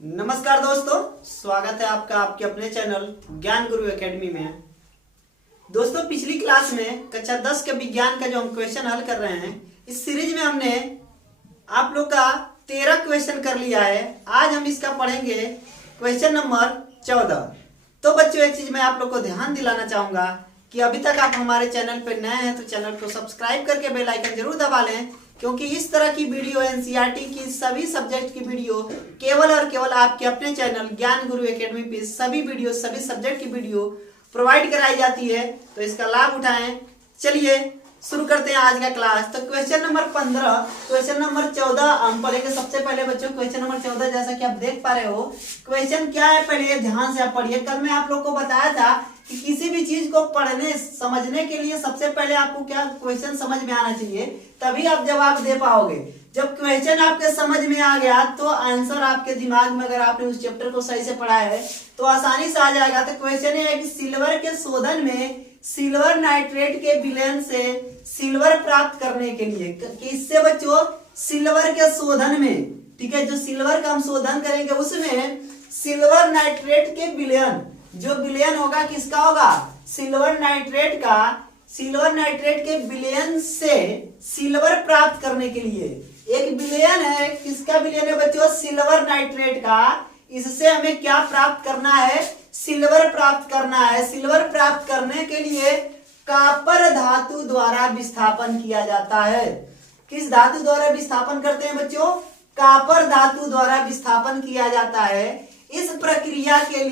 नमस्कार दोस्तों, स्वागत है आपका आपके अपने चैनल ज्ञान गुरु एकेडमी में। दोस्तों, पिछली क्लास में कक्षा 10 के विज्ञान का जो हम क्वेश्चन हल कर रहे हैं, इस सीरीज में हमने आप लोग का 13 क्वेश्चन कर लिया है। आज हम इसका पढ़ेंगे क्वेश्चन नंबर 14। तो बच्चों, एक चीज मैं आप लोग को ध्यान दिलाना चाहूंगा कि अभी तक आप हमारे चैनल पर नए हैं तो चैनल को सब्सक्राइब करके बेल आइकन जरूर दबा लें, क्योंकि इस तरह की वीडियो एनसीईआरटी की सभी सब्जेक्ट की वीडियो केवल और केवल आपके अपने चैनल ज्ञान गुरु एकेडमी पे सभी सब्जेक्ट की वीडियो प्रोवाइड कराई जाती है, तो इसका लाभ उठाएं। चलिए शुरू करते हैं आज का क्लास। तो क्वेश्चन नंबर 15, क्वेश्चन नंबर 14 हम पढ़ेंगे। सबसे पहले बच्चों क्वेश्चन नंबर 14 जैसा कि आप देख पा रहे हो, क्वेश्चन क्या है पहले ध्यान से आप पढ़िए। कल मैं आप लोग को बताया था कि किसी भी चीज को पढ़ने समझने के लिए सबसे पहले आपको क्या क्वेश्चन समझ में आना चाहिए, तभी आप जवाब दे पाओगे। जब क्वेश्चन आपके समझ में आ गया तो आंसर आपके दिमाग में, अगर आपने उस चैप्टर को सही से पढ़ा है तो आसानी से आ जाएगा। तो क्वेश्चन है कि सिल्वर के शोधन में सिल्वर नाइट्रेट के विलयन से सिल्वर प्राप्त करने के लिए, किससे बच्चों? सिल्वर के शोधन में, ठीक है, जो सिल्वर का हम शोधन करेंगे उसमें सिल्वर नाइट्रेट के विलयन, जो विलयन होगा किसका होगा? सिल्वर नाइट्रेट का। सिल्वर नाइट्रेट के विलयन से सिल्वर प्राप्त करने के लिए एक विलयन है, किसका विलयन है बच्चों? सिल्वर नाइट्रेट का। इससे हमें क्या प्राप्त करना है? सिल्वर प्राप्त करना है। सिल्वर प्राप्त करने के लिए कॉपर धातु द्वारा विस्थापन किया जाता है। किस धातु द्वारा विस्थापन करते हैं बच्चों? कॉपर धातु द्वारा विस्थापन किया जाता है। इस प्रक्रिया के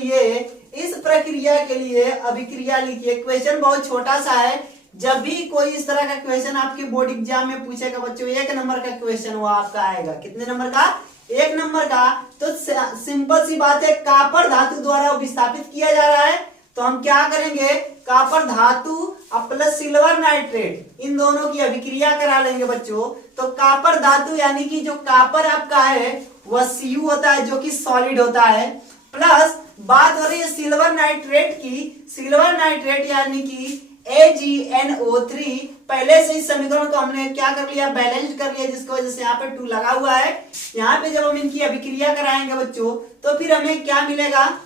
लिए अभिक्रिया लिखिए। क्वेश्चन बहुत छोटा सा है। जब भी कोई इस तरह का क्वेश्चन आपके बोर्ड एग्जाम में पूछेगा बच्चों, 1 नंबर का क्वेश्चन वो आपका आएगा। कितने नंबर का? 1 नंबर का। तो सिंपल सी बात है, कॉपर धातु द्वारा विस्थापित किया जा रहा है, तो हम क्या करेंगे? कॉपर धातु प्लस सिल्वर नाइट्रेट, इन दोनों की अभिक्रिया करा लेंगे बच्चों। तो कॉपर धातु यानी कि जो कॉपर आपका है वह Cu होता है, जो कि सॉलिड होता है, प्लस बात हो रही है सिल्वर नाइट्रेट की। सिल्वर नाइट्रेट यानी कि AgNO3। पहले से इस समीकरण को हमने क्या कर लिया? बैलेंस कर लिया, जिसकी वजह से यहाँ पे 2 लगा हुआ है। यहाँ पे जब हम इनकी अभिक्रिया कराएंगे बच्चों, तो फिर हमें क्या मिलेगा?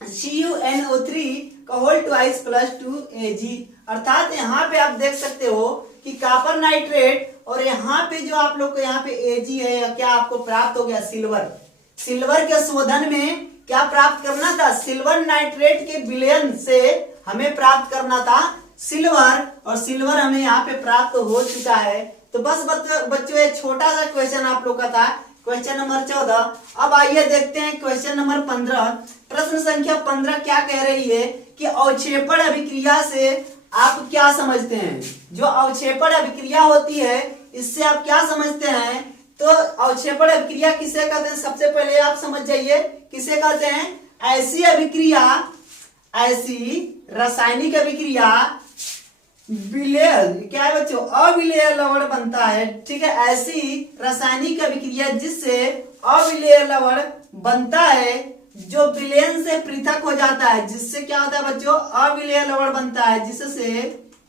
CuNO3 का होल ट्वाइस प्लस 2Ag। अर्थात यहाँ पे आप देख सकते हो कि कॉपर नाइट्रेट और यहाँ पे जो आप लोग को यहाँ पे Ag है, क्या आपको प्राप्त हो गया? सिल्वर। सिल्वर के शोधन में क्या प्राप्त करना था? सिल्वर नाइट्रेट के विलयन से हमें प्राप्त करना था सिल्वर, और सिल्वर हमें यहाँ पे प्राप्त हो चुका है। तो बस बच्चों एक छोटा सा क्वेश्चन आप लोग का था, क्वेश्चन नंबर 14। अब आइए देखते हैं क्वेश्चन नंबर 15। प्रश्न संख्या 15 क्या कह रही है कि अवक्षेपण अभिक्रिया से आप क्या समझते हैं? जो अवक्षेपण अभिक्रिया होती है, इससे आप क्या समझते हैं? तो अवक्षेपण अभिक्रिया किसे कहते हैं? सबसे पहले आप समझ जाइए किसे कहते हैं। ऐसी अभिक्रिया, ऐसी रासायनिक अभिक्रिया विलेय, क्या है बच्चों? अविलेय लवण बनता है, ठीक है। ऐसी रासायनिक अभिक्रिया जिससे अविलेय लवण बनता है, जो विलयन से पृथक हो जाता है, जिससे क्या होता है बच्चों? अविलेय लवण बनता है, जिससे,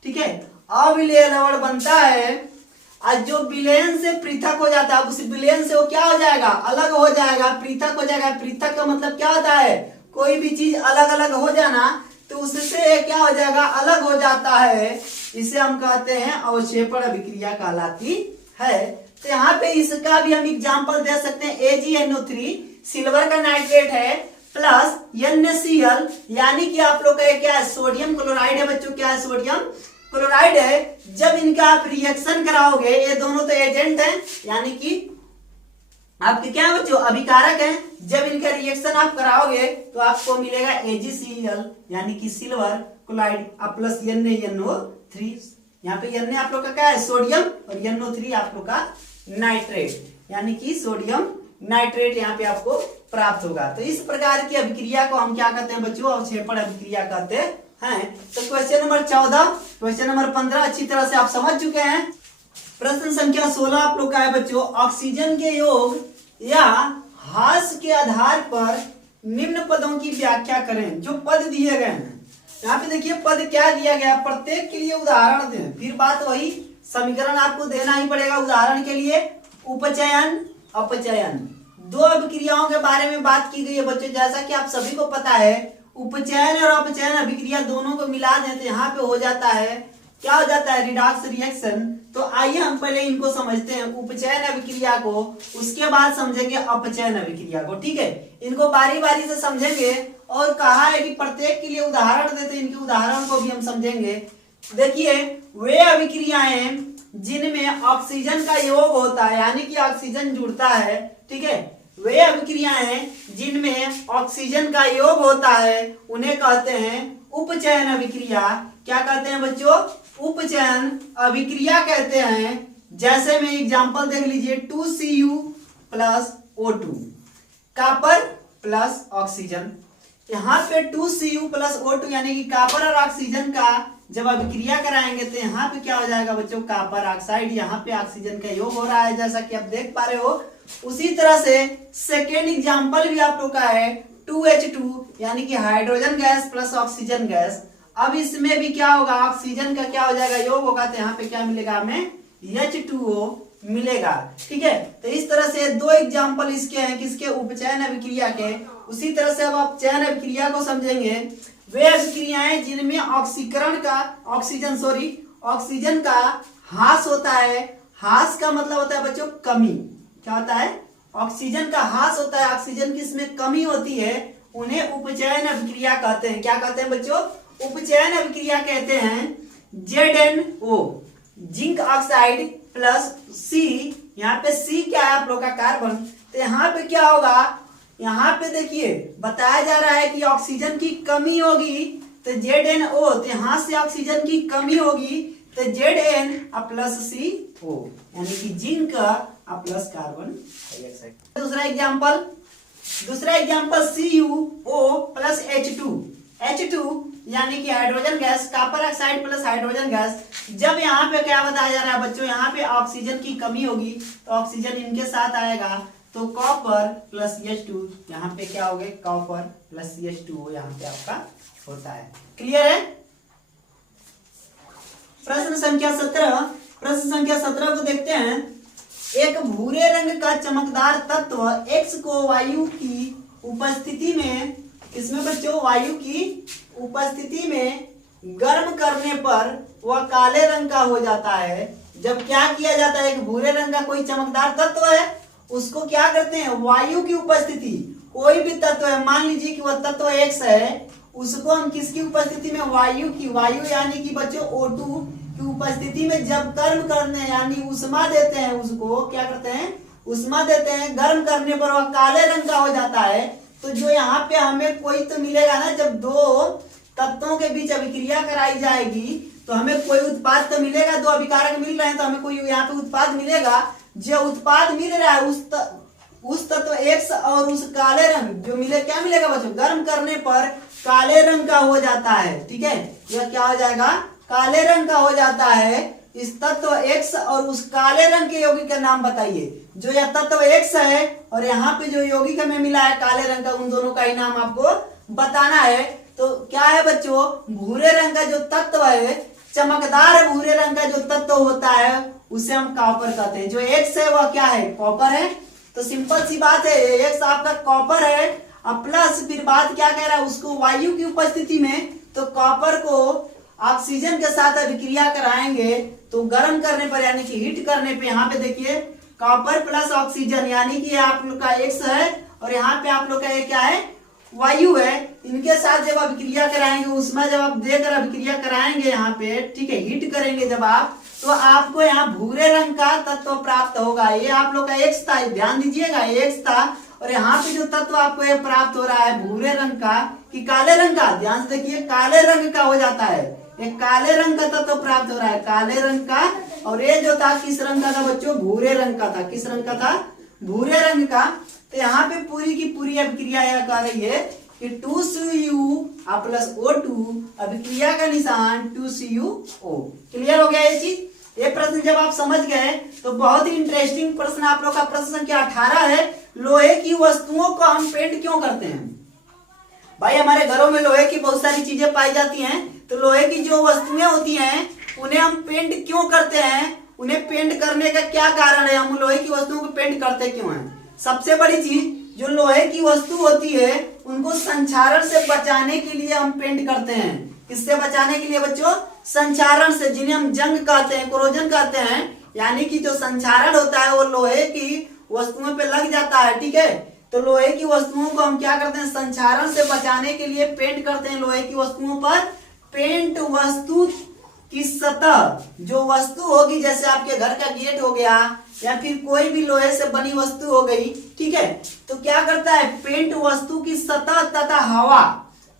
ठीक है, अविलेय लवण बनता है। आज जो विलयन से पृथक हो जाता है, उस विलयन से वो क्या हो जाएगा? अलग हो जाएगा, पृथक हो जाएगा। पृथक का मतलब क्या होता है? कोई भी चीज अलग अलग हो जाना, तो उससे क्या हो जाएगा? अलग हो जाता है। इसे हम कहते हैं अवक्षेपण अभिक्रिया कहलाती है। तो यहाँ पे इसका भी हम एग्जांपल दे सकते हैं। AgNO3 सिल्वर का नाइट्रेट है, प्लस NaCl यानी कि आप लोग का क्या है? सोडियम क्लोराइड है बच्चों। क्या है? सोडियम क्लोराइड है। जब इनका आप रिएक्शन कराओगे, ये दोनों तो एजेंट हैं, यानी कि आपके क्या है बच्चों? अभिकारक हैं। जब इनका रिएक्शन आप कराओगे तो आपको मिलेगा AgCl यानी कि सिल्वर क्लोराइड प्लस NaNO3। यहाँ पे Na आप लोग का क्या है? सोडियम, और NO3 आप लोग का नाइट्रेट, यानी कि सोडियम नाइट्रेट यहाँ पे आपको प्राप्त होगा। तो इस प्रकार की अभिक्रिया को हम क्या कहते हैं बच्चों? अवक्षेपण अभिक्रिया कहते हैं। तो क्वेश्चन नंबर 14, क्वेश्चन नंबर 15 अच्छी तरह से आप समझ चुके हैं। प्रश्न संख्या 16 आप लोग का है बच्चों, ऑक्सीजन के योग या ह्रास के आधार पर निम्न पदों की व्याख्या करें। जो पद दिए गए हैं, यहाँ पे देखिए पद क्या दिया गया, प्रत्येक के लिए उदाहरण दें। फिर बात वही, समीकरण आपको देना ही पड़ेगा उदाहरण के लिए। उपचयन, अपचयन, दो अभिक्रियाओं के बारे में बात की गई है बच्चों। जैसा कि आप सभी को पता है, उपचयन और अपचयन अभिक्रिया दोनों को मिला दें तो यहाँ पे हो जाता है, क्या हो जाता है, रिडॉक्स रिएक्शन। तो आइए हम पहले इनको समझते हैं, उपचयन अभिक्रिया को, उसके बाद समझेंगे अपचयन अभिक्रिया को। ठीक है, इनको बारी बारी से समझेंगे और कहा है कि प्रत्येक के लिए उदाहरण देते, इनके उदाहरण को भी हम समझेंगे। देखिए, वे अभिक्रियाएं जिनमें ऑक्सीजन का योग होता है, यानी कि ऑक्सीजन जुड़ता है, ठीक है, वे अभिक्रियाएं जिनमें ऑक्सीजन का योग होता है उन्हें कहते हैं उपचयन अभिक्रिया। क्या कहते हैं बच्चों? उपचयन अभिक्रिया कहते हैं। जैसे में एग्जांपल देख लीजिए, 2Cu plus O2, copper plus oxygen. यहाँ पे 2Cu प्लस O2 यानी कि कॉपर और ऑक्सीजन का जब अभिक्रिया कराएंगे तो यहाँ पे क्या हो जाएगा बच्चों, कॉपर ऑक्साइड। यहाँ पे ऑक्सीजन का योग हो रहा है, जैसा कि आप देख पा रहे हो। उसी तरह से सेकेंड एग्जांपल भी आप लोग का है 2H2 यानी कि hydrogen gas plus oxygen gas. अब इसमें भी क्या होगा, ऑक्सीजन का क्या हो जाएगा, योग होगा, तो यहाँ पे क्या मिलेगा हमें, H2O मिलेगा। ठीक है, तो इस तरह से दो एग्जांपल इसके हैं, किसके, उपचयन अभिक्रिया के। उसी तरह से अब आप चयन अभिक्रिया को समझेंगे। वे अभिक्रियाएं जिनमें ऑक्सीजन का ह्रास होता है। ह्रास का मतलब होता है बच्चों कमी। क्या होता है, ऑक्सीजन का ह्रास होता है, ऑक्सीजन की इसमें कमी होती है, उन्हें उपचयन अभिक्रिया कहते हैं। क्या कहते हैं बच्चों? उपचयन अभिक्रिया कहते हैं। ZnO zinc oxide plus C, यहाँ पे C क्या है आप लोग का, कार्बन। तो यहाँ पे क्या होगा, यहाँ पे देखिए बताया जा रहा है कि ऑक्सीजन की कमी होगी तो ZnO, तो यहाँ से ऑक्सीजन की कमी होगी तो Zn प्लस CO यानी कि जिंक प्लस कार्बन डाइऑक्साइड। दूसरा एग्जांपल CuO प्लस H2 यानी कि hydrogen gas, copper oxide plus hydrogen gas. जब यहाँ पे क्या बताया जा रहा है बच्चों, यहाँ पे ऑक्सीजन की कमी होगी तो ऑक्सीजन इनके साथ आएगा, तो कॉपर प्लस H2, यहाँ पे क्या हो गए, कॉपर प्लस H2O यहाँ पे आपका होता है। क्लियर है? प्रश्न संख्या 17 को देखते हैं। एक भूरे रंग का चमकदार तत्व X को वायु की उपस्थिति में, इसमें बच्चों वायु की उपस्थिति में गर्म करने पर वह काले रंग का हो जाता है। जब क्या किया जाता है, एक भूरे रंग का कोई चमकदार तत्व है, उसको क्या करते हैं, वायु की उपस्थिति, कोई भी तत्व है, मान लीजिए कि वह तत्व X है, उसको हम किसकी उपस्थिति में, वायु यानी कि बच्चों O2 की उपस्थिति में जब गर्म करने यानी उष्मा देते हैं, उसको क्या करते हैं, उष्मा देते हैं, गर्म करने पर वह काले रंग का हो जाता है। तो जो यहाँ पे हमें कोई तो मिलेगा ना, जब दो तत्वों के बीच अभिक्रिया कराई जाएगी तो हमें कोई उत्पाद तो मिलेगा, दो अभिकारक मिल रहे हैं तो हमें कोई यहाँ पे उत्पाद मिलेगा। जो उत्पाद मिल रहा है उस तत्व X और उस काले रंग जो मिले, क्या मिलेगा बच्चों, गर्म करने पर काले रंग का हो जाता है। ठीक है, यह क्या हो जाएगा, काले रंग का हो जाता है। इस तत्व X और उस काले रंग के यौगिक का नाम बताइए। जो यह तत्व X है और यहाँ पे जो यौगिक हमें मिला है काले रंग का, उन दोनों का ही नाम आपको बताना है। तो क्या है बच्चों, भूरे रंग का जो तत्व है, चमकदार भूरे रंग का जो तत्व होता है उसे हम कॉपर कहते हैं। जो X है वह क्या है, कॉपर है। तो सिंपल सी बात है, X आपका कॉपर है, अब प्लस फिर बात क्या कह रहा है, उसको वायु की उपस्थिति में, तो कॉपर को ऑक्सीजन के साथ अभिक्रिया कराएंगे तो गर्म करने पर यानी कि हीट करने पे, यहाँ पे देखिए कॉपर प्लस ऑक्सीजन यानी कि आप लोग का X है और यहाँ पे आप लोग का ये क्या है, वायु है। इनके साथ जब अभिक्रिया कराएंगे, उसमें जब आप देकर अभिक्रिया कराएंगे यहाँ पे, ठीक है, हीट करेंगे जब आप, तो आपको यहाँ भूरे रंग का तत्व प्राप्त होगा। ये आप लोग का X था, ध्यान दीजिएगा, X था। और यहाँ पे जो तत्व आपको ये प्राप्त हो रहा है भूरे रंग का कि काले रंग का, ध्यान से देखिए, काले रंग का हो जाता है। एक काले रंग का तत्व प्राप्त हो रहा है, काले रंग का। और ये जो था किस रंग का था बच्चों, भूरे रंग का था। किस रंग का था, भूरे रंग का। तो यहाँ पे पूरी की पूरी अभिक्रिया यह कर रही है कि 2Cu प्लस O2, अभिक्रिया का निशान 2CuO। क्लियर हो गया ये चीज। ये प्रश्न जब आप समझ गए तो बहुत ही इंटरेस्टिंग प्रश्न आप लोग का प्रश्न संख्या 18 है। लोहे की वस्तुओं को हम पेंट क्यों करते हैं? भाई हमारे घरों में लोहे की बहुत सारी चीजें पाई जाती हैं, तो लोहे की जो वस्तुएं होती हैं उन्हें हम पेंट क्यों करते हैं? उन्हें पेंट करने का क्या कारण है, हम लोहे की वस्तुओं को पेंट करते क्यों हैं? सबसे बड़ी चीज जो लोहे की वस्तु होती है उनको संक्षारण से बचाने के लिए हम पेंट करते हैं। किससे बचाने के लिए बच्चों? संक्षारण से, जिन्हें हम जंग कहते हैं, कोरोजन कहते हैं। यानी कि जो संक्षारण होता है वो लोहे की वस्तुओं पे लग जाता है, ठीक है। तो लोहे की वस्तुओं को हम क्या करते हैं? संक्षारण से बचाने के लिए पेंट करते हैं लोहे की वस्तुओं पर। पेंट वस्तु की सतह, जो वस्तु होगी, जैसे आपके घर का गेट हो गया या फिर कोई भी लोहे से बनी वस्तु हो गई, ठीक है, तो क्या करता है? पेंट वस्तु की सतह तथा हवा,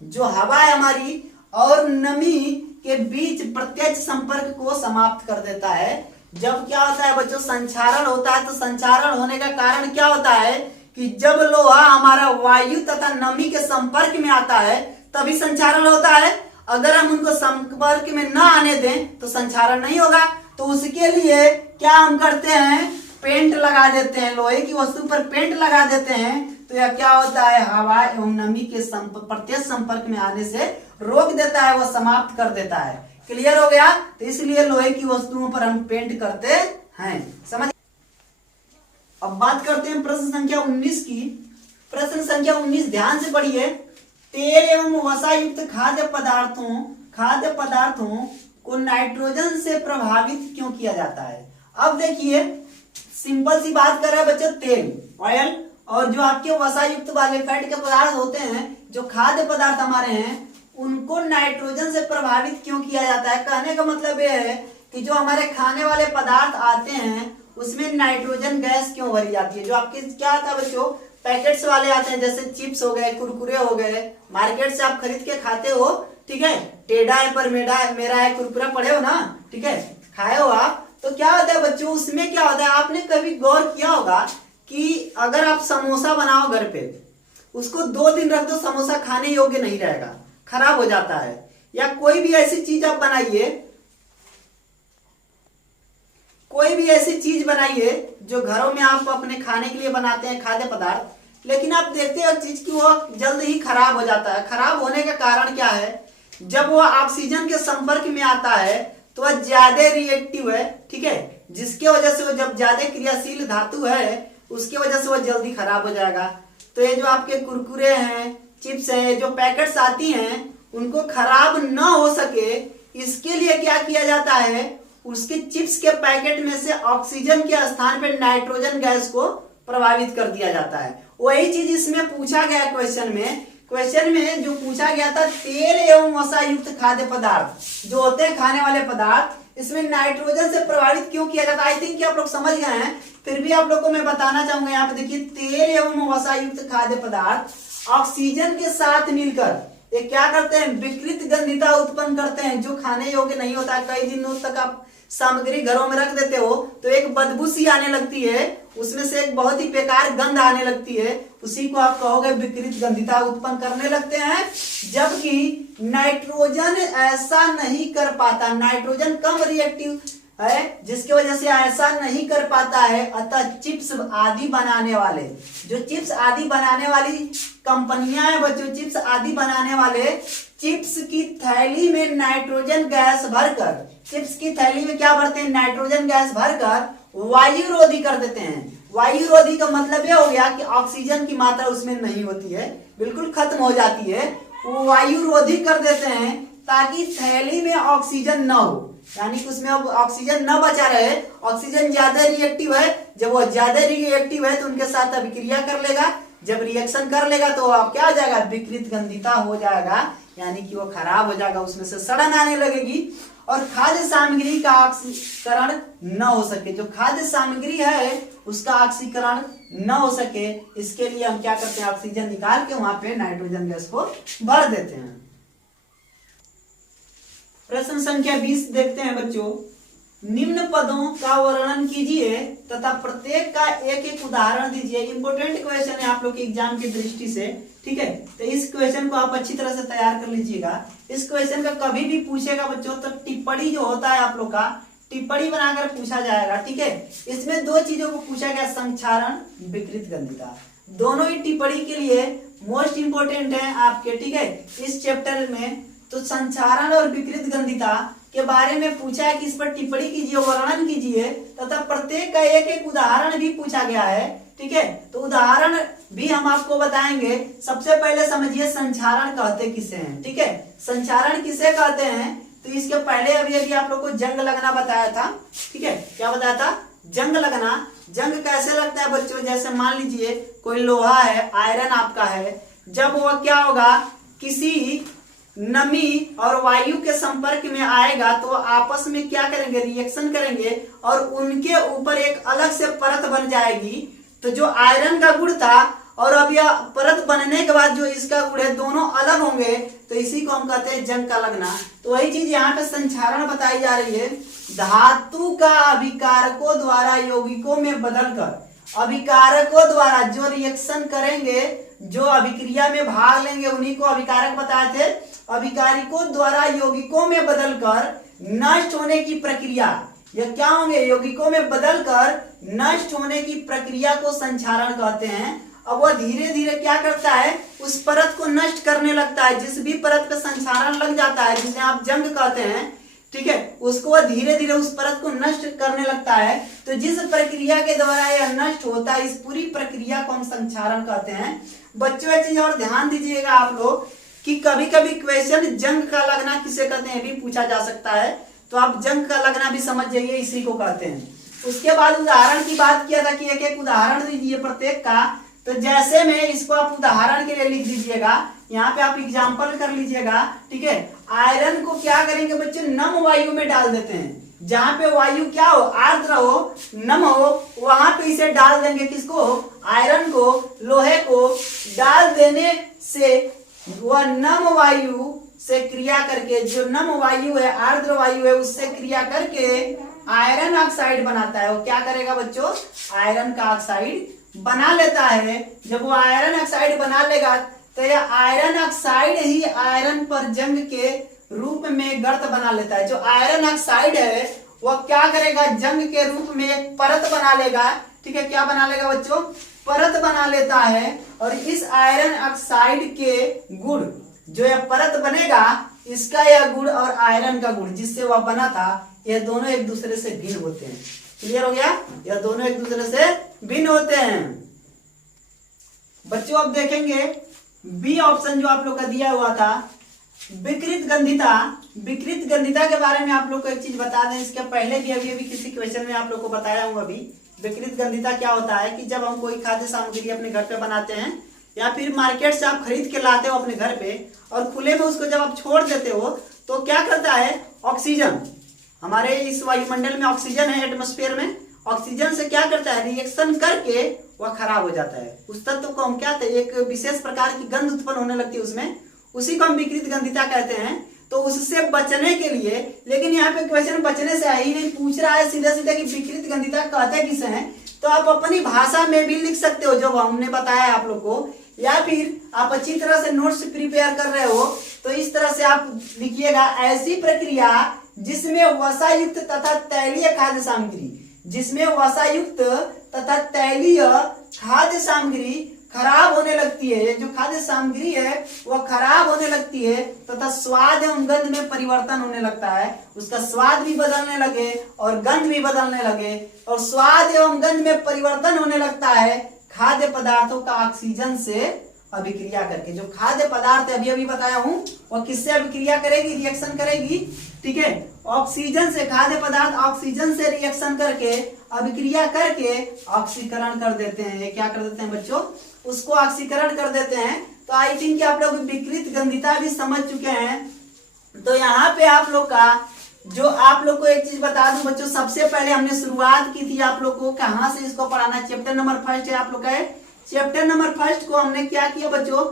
जो हवा है हमारी और नमी के बीच प्रत्यक्ष संपर्क को समाप्त कर देता है। जब क्या होता है बच्चों? संक्षारण होता है। तो संक्षारण होने का कारण क्या होता है कि जब लोहा हमारा वायु तथा नमी के संपर्क में आता है तभी संक्षारण होता है। अगर हम उनको संपर्क में न आने दें तो संक्षारण नहीं होगा। तो उसके लिए क्या हम करते हैं? पेंट लगा देते हैं, लोहे की वस्तु पर पेंट लगा देते हैं। तो यह क्या होता है? हवा एवं नमी के प्रत्यक्ष संपर्क में आने से रोक देता है, वह समाप्त कर देता है। क्लियर हो गया? तो इसलिए लोहे की वस्तुओं पर हम पेंट करते हैं। समझ? अब बात करते हैं प्रश्न संख्या 19 की। प्रश्न संख्या 19 ध्यान से पढ़िए। तेल एवं वसा युक्त खाद्य पदार्थों को नाइट्रोजन से प्रभावित क्यों किया जाता है? अब देखिए, सिंपल सी बात कर रहे हैं बच्चों, तेल, ऑयल और जो आपके वसा युक्त वाले फैट के पदार्थ होते हैं, जो खाद्य पदार्थ हमारे हैं, उनको नाइट्रोजन से प्रभावित क्यों किया जाता है? कहने का मतलब यह है कि जो हमारे खाने वाले पदार्थ आते हैं उसमें नाइट्रोजन गैस क्यों भरी जाती है? जो आपके क्या आता है बच्चों? पैकेट्स वाले आते हैं, जैसे चिप्स हो गए, कुरकुरे हो गए, मार्केट से आप खरीद के खाते हो, ठीक है, टेढ़ा है पर मेरा है कुरकुरा पड़े हो ना, ठीक है, खाए हो आप। तो क्या होता है बच्चों, उसमें क्या होता है? आपने कभी गौर किया होगा कि अगर आप समोसा बनाओ घर पे, उसको 2 दिन रख दो, समोसा खाने योग्य नहीं रहेगा, खराब हो जाता है। या कोई भी ऐसी चीज आप बनाइए, कोई भी ऐसी चीज बनाइए जो घरों में आप अपने खाने के लिए बनाते हैं, खाद्य पदार्थ, लेकिन आप देखते हैं चीज की वो जल्द ही खराब हो जाता है। खराब होने का कारण क्या है? जब वो ऑक्सीजन के संपर्क में आता है तो वह ज्यादा रिएक्टिव है, ठीक है, जिसके वजह से वो जब ज्यादा क्रियाशील धातु है उसकी वजह से वो जल्दी खराब हो जाएगा। तो ये जो आपके कुरकुरे हैं, चिप्स हैं, जो पैकेट्स आती हैं, उनको खराब न हो सके इसके लिए क्या किया जाता है? उसके चिप्स के पैकेट में से ऑक्सीजन के स्थान पर नाइट्रोजन गैस को प्रभावित कर दिया जाता है। वही चीज इसमें पूछा गया क्वेश्चन में जो पूछा गया था, तेल एवं वसा युक्त खाद्य पदार्थ जो होते हैं खाने वाले पदार्थ, इसमें नाइट्रोजन से प्रभावित क्यों किया जाता है? आई थिंक कि आप लोग समझ गए हैं, फिर भी आप लोग को मैं बताना चाहूंगा। यहाँ पे देखिए, तेल एवं वसा युक्त खाद्य पदार्थ ऑक्सीजन के साथ मिलकर ये क्या करते हैं? विकृत गंधिता उत्पन्न करते हैं, जो खाने योग्य नहीं होता। कई दिनों तक आप सामग्री घरों में रख देते हो तो एक बदबू सी आने लगती है, उसमें से एक बहुत ही बेकार गंध आने लगती है, उसी को आप कहोगे विकृत गंधिता उत्पन्न करने लगते हैं। जबकि नाइट्रोजन ऐसा नहीं कर पाता, नाइट्रोजन कम रिएक्टिव है, जिसकी वजह से ऐसा नहीं कर पाता है। अतः चिप्स आदि बनाने वाले, जो चिप्स आदि बनाने वाली कंपनियां हैं बच्चों, चिप्स आदि बनाने वाले चिप्स की थैली में नाइट्रोजन गैस भरकर, चिप्स की थैली में क्या भरते हैं? नाइट्रोजन गैस भरकर वायुरोधी कर देते हैं। वायुरोधी का मतलब यह हो गया कि ऑक्सीजन की मात्रा उसमें नहीं होती है, बिल्कुल खत्म हो जाती है, वो वायुरोधी कर देते हैं ताकि थैली में ऑक्सीजन न हो, यानी कि उसमें अब ऑक्सीजन न बचा रहे। ऑक्सीजन ज्यादा रिएक्टिव है, जब वो ज्यादा रिएक्टिव है तो उनके साथ अभिक्रिया कर लेगा, जब रिएक्शन कर लेगा तो आप क्या हो जाएगा? विकृत गंधिता हो जाएगा, यानी कि वो खराब हो जाएगा, उसमें से सड़न आने लगेगी और खाद्य सामग्री का ऑक्सीकरण न हो सके। जो खाद्य सामग्री है उसका ऑक्सीकरण न हो सके, इसके लिए हम क्या करते हैं? ऑक्सीजन निकाल के वहां पे नाइट्रोजन गैस को भर देते हैं। प्रश्न संख्या 20 देखते हैं बच्चों। निम्न पदों का वर्णन कीजिए तथा प्रत्येक का एक एक उदाहरण दीजिए। इंपोर्टेंट क्वेश्चन है आप लोग के एग्जाम की दृष्टि से, ठीक है, तो इस क्वेश्चन को आप अच्छी तरह से तैयार कर लीजिएगा। इस क्वेश्चन का कभी भी पूछेगा बच्चों तो टिप्पणी जो होता है आप लोग का, टिप्पणी बनाकर पूछा जाएगा, ठीक है। इसमें 2 चीजों को पूछा गया, संक्षारण, विकृत गंधिता, दोनों ही टिप्पणी के लिए मोस्ट इंपोर्टेंट है आपके, ठीक है, इस चैप्टर में। तो संक्षारण और विकृत गंधिता के बारे में पूछा है कि इस पर टिप्पणी कीजिए, वर्णन कीजिए तथा प्रत्येक का एक एक उदाहरण भी पूछा गया है ठीक है। तो उदाहरण भी हम आपको बताएंगे। सबसे पहले समझिए संचारण कहते किसे हैं, ठीक है। संचारण किसे कहते हैं, तो इसके पहले अभी आप लोग को जंग लगना बताया था, ठीक है। क्या बताया था, जंग लगना। जंग कैसे लगता है बच्चों, जैसे मान लीजिए कोई लोहा है, आयरन आपका है, जब वह क्या होगा, किसी नमी और वायु के संपर्क में आएगा तो आपस में क्या करेंगे, रिएक्शन करेंगे और उनके ऊपर एक अलग से परत बन जाएगी। तो जो आयरन का गुण था और अब यह परत बनने के बाद जो इसका गुण है, दोनों अलग होंगे, तो इसी को हम कहते हैं जंग का लगना। तो वही चीज यहाँ पे संचारण बताई जा रही है। धातु का अभिकारकों द्वारा यौगिकों में बदलकर, अभिकारकों द्वारा जो रिएक्शन करेंगे, जो अभिक्रिया में भाग लेंगे, उन्हीं को अभिकारक बताए थे। अभिकारिकों द्वारा यौगिकों में बदलकर नष्ट होने की प्रक्रिया, यह क्या होंगे, यौगिकों में बदलकर नष्ट होने की प्रक्रिया को संचारण कहते हैं। अब वह धीरे धीरे क्या करता है, उस परत को नष्ट करने लगता है। जिस भी परत पे संचारण लग जाता है, जिसे आप जंग कहते हैं, ठीक है, उसको वह धीरे धीरे उस परत को नष्ट करने लगता है। तो जिस प्रक्रिया के द्वारा यह नष्ट होता है, इस पूरी प्रक्रिया को हम संचारण कहते हैं। बच्चों एक चीज और ध्यान दीजिएगा आप लोग कि कभी कभी क्वेश्चन जंग का लगना किसे कहते हैं भी पूछा जा सकता है। तो आप जंग का लगना भी समझ जाइए, इसी को कहते हैं। उसके बाद उदाहरण की बात किया था कि एक एक उदाहरण दीजिए प्रत्येक का। तो जैसे में इसको आप उदाहरण के लिए लिख दीजिएगा, यहाँ पे आप एग्जाम्पल कर लीजिएगा, ठीक है। आयरन को क्या करेंगे बच्चे, नम वायु में डाल देते हैं। जहां पे वायु क्या हो, आर्द्र हो, नम हो, वहां पे इसे डाल देंगे। किसको, आयरन को, लोहे को डाल देने से वह नम वायु से क्रिया करके, जो नम वायु है, आर्द्र वायु है, उससे क्रिया करके आयरन ऑक्साइड बनाता है। वो क्या करेगा बच्चों, आयरन का ऑक्साइड बना लेता है। जब वो आयरन ऑक्साइड बना लेगा तो यह आयरन ऑक्साइड ही आयरन पर जंग के रूप में गर्त बना लेता है। जो आयरन ऑक्साइड है वह क्या करेगा, जंग के रूप में एक परत बना लेगा, ठीक है। क्या बना लेगा बच्चों, परत बना लेता है। और इस आयरन ऑक्साइड के गुण, जो यह परत बनेगा, इसका यह गुण और आयरन का गुण जिससे वह बना था, यह दोनों एक दूसरे से भिन्न होते हैं। क्लियर हो गया, यह दोनों एक दूसरे से भिन्न होते हैं। बच्चों अब देखेंगे बी ऑप्शन जो आप लोग का दिया हुआ था, विकृत गंधिता। विकृत गंधिता के बारे में आप लोग को एक चीज बता दें, इसके पहले भी अभी किसी क्वेश्चन में आप लोग को बताया हूँ। अभी विकृत गंधिता क्या होता है कि जब हम कोई खाद्य सामग्री अपने घर पे बनाते हैं या फिर मार्केट से आप खरीद के लाते हो अपने घर पे और खुले में उसको जब आप छोड़ देते हो तो क्या करता है, ऑक्सीजन, हमारे इस वायुमंडल में ऑक्सीजन है, एटमॉस्फेयर में, ऑक्सीजन से क्या करता है, रिएक्शन करके वह खराब हो जाता है। उस तत्व को हम क्या, एक विशेष प्रकार की गंध उत्पन्न होने लगती है उसमें, उसी को हम विकृत गंधिता कहते हैं। तो उससे बचने के लिए, लेकिन यहाँ पे क्वेश्चन बचने से ही नहीं पूछ रहा है सीधे सीधे कि विकृत गंधिता कहते किसे हैं। तो आप अपनी भाषा में भी लिख सकते हो जो हमने बताया आप लोग को, या फिर आप अच्छी तरह से नोट्स प्रिपेयर कर रहे हो तो इस तरह से आप लिखिएगा, ऐसी प्रक्रिया जिसमें वसायुक्त तथा तैलीय खाद्य सामग्री, जिसमें वसायुक्त तथा तैलीय खाद्य सामग्री खराब होने लगती है। जो खाद्य सामग्री है वह खराब होने लगती है तथा स्वाद एवं गंध में परिवर्तन होने लगता है। उसका स्वाद भी बदलने लगे और गंध भी बदलने लगे, और स्वाद एवं गंध में परिवर्तन होने लगता है खाद्य पदार्थों का ऑक्सीजन से अभिक्रिया करके। जो खाद्य पदार्थ अभी अभी बताया हूं वह किससे अभिक्रिया करेगी, रिएक्शन करेगी, ठीक है, ऑक्सीजन से। खाद्य पदार्थ ऑक्सीजन से रिएक्शन करके, अभिक्रिया करके ऑक्सीकरण कर देते हैं। ये क्या कर देते हैं बच्चों, उसको ऑक्सीकरण कर देते हैं। तो आई थिंक आप लोग विकृत गंधिता भी समझ चुके हैं। तो यहाँ पे आप लोग का, जो आप लोग को एक चीज बता दूं बच्चों, सबसे पहले हमने शुरुआत की थी आप लोग को कहाँ से इसको पढ़ाना। चैप्टर नंबर 1 है आप लोग का, चैप्टर नंबर 1 को हमने क्या किया बच्चों,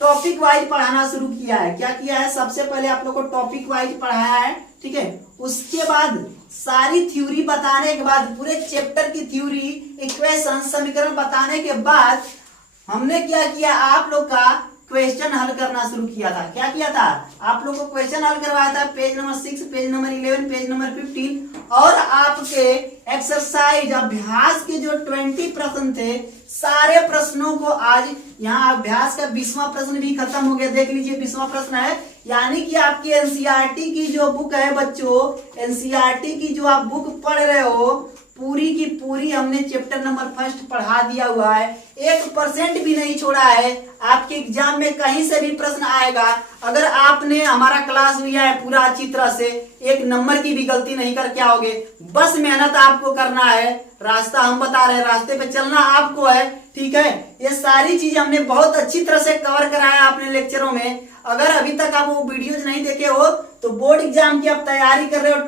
टॉपिक वाइज पढ़ाना शुरू किया है। क्या किया है, सबसे पहले आप लोग को टॉपिक वाइज पढ़ाया है, ठीक है। उसके बाद सारी थ्योरी बताने के बाद, पूरे चैप्टर की थ्योरी, इक्वेशन, समीकरण बताने के बाद हमने क्या किया, आप लोग का क्वेश्चन हल करना शुरू किया था। क्या किया था, आप लोग को क्वेश्चन हल करवाया था, page number 6, page number 11, page number 15, और आपके एक्सरसाइज अभ्यास के जो 20 प्रश्न थे, सारे प्रश्नों को आज यहाँ अभ्यास का 20वां प्रश्न भी खत्म हो गया। देख लीजिए 20वां प्रश्न है, यानी कि आपकी एनसीईआरटी की जो बुक है बच्चों, एनसीईआरटी की जो आप बुक पढ़ रहे हो, पूरी की पूरी हमने चैप्टर नंबर फर्स्ट पढ़ा दिया हुआ है, 1% भी नहीं छोड़ा है। आपके एग्जाम में कहीं से भी प्रश्न आएगा, अगर आपने हमारा क्लास लिया है पूरा अच्छी तरह से, 1 नंबर की भी गलती नहीं करके आओगे। बस मेहनत आपको करना है, रास्ता हम बता रहे हैं, रास्ते पे चलना आपको है, ठीक है। ये सारी चीज हमने बहुत अच्छी तरह से कवर कराया अपने लेक्चरों में। अगर अभी तक आप वो वीडियोज नहीं देखे हो तो बोर्ड एग्जाम की आप तैयारी कर रहे हो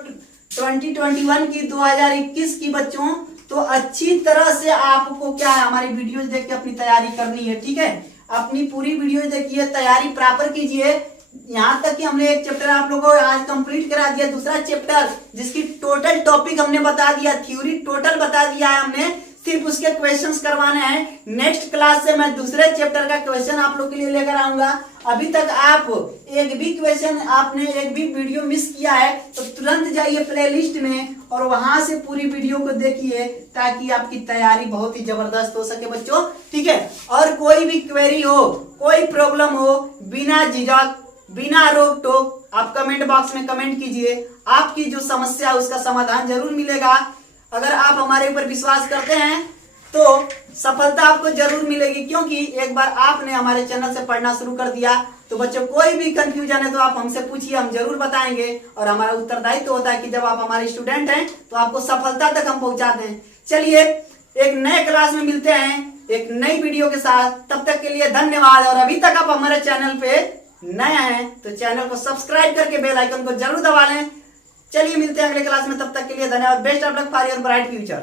2021 की, 2021 की बच्चों, तो अच्छी तरह से आपको क्या है हमारी वीडियोज देख के अपनी तैयारी करनी है, ठीक है। अपनी पूरी वीडियो देखिए, तैयारी प्रॉपर कीजिए। यहाँ तक कि हमने एक चैप्टर आप लोगों को आज कंप्लीट करा दिया, दूसरा चैप्टर जिसकी टोटल टॉपिक हमने बता दिया, थ्योरी टोटल बता दिया है हमने, सिर्फ उसके क्वेश्चंस करवाने हैं। नेक्स्ट क्लास से मैं दूसरे चैप्टर का क्वेश्चन आप लोग के लिए लेकर आऊंगा। अभी तक आप एक भी क्वेश्चन, आपने एक भी वीडियो मिस किया है तो तुरंत जाइए प्लेलिस्ट में और वहां से पूरी वीडियो को देखिए, ताकि आपकी तैयारी बहुत ही जबरदस्त हो सके बच्चों, ठीक है। और कोई भी क्वेरी हो, कोई प्रॉब्लम हो, बिना झिझक बिना रोक टोक आप कमेंट बॉक्स में कमेंट कीजिए। आपकी जो समस्या है उसका समाधान जरूर मिलेगा। अगर आप हमारे ऊपर विश्वास करते हैं तो सफलता आपको जरूर मिलेगी, क्योंकि एक बार आपने हमारे चैनल से पढ़ना शुरू कर दिया तो बच्चों कोई भी कंफ्यूजन है तो आप हमसे पूछिए, हम जरूर बताएंगे। और हमारा उत्तरदायित्व तो होता है कि जब आप हमारे स्टूडेंट हैं तो आपको सफलता तक हम पहुंचाते हैं। चलिए एक नए क्लास में मिलते हैं एक नई वीडियो के साथ, तब तक के लिए धन्यवाद। और अभी तक आप हमारे चैनल पे नए हैं तो चैनल को सब्सक्राइब करके बेल आइकन को जरूर दबा लें। चलिए मिलते हैं अगले क्लास में, तब तक के लिए धन्यवाद। Best of luck for your bright future.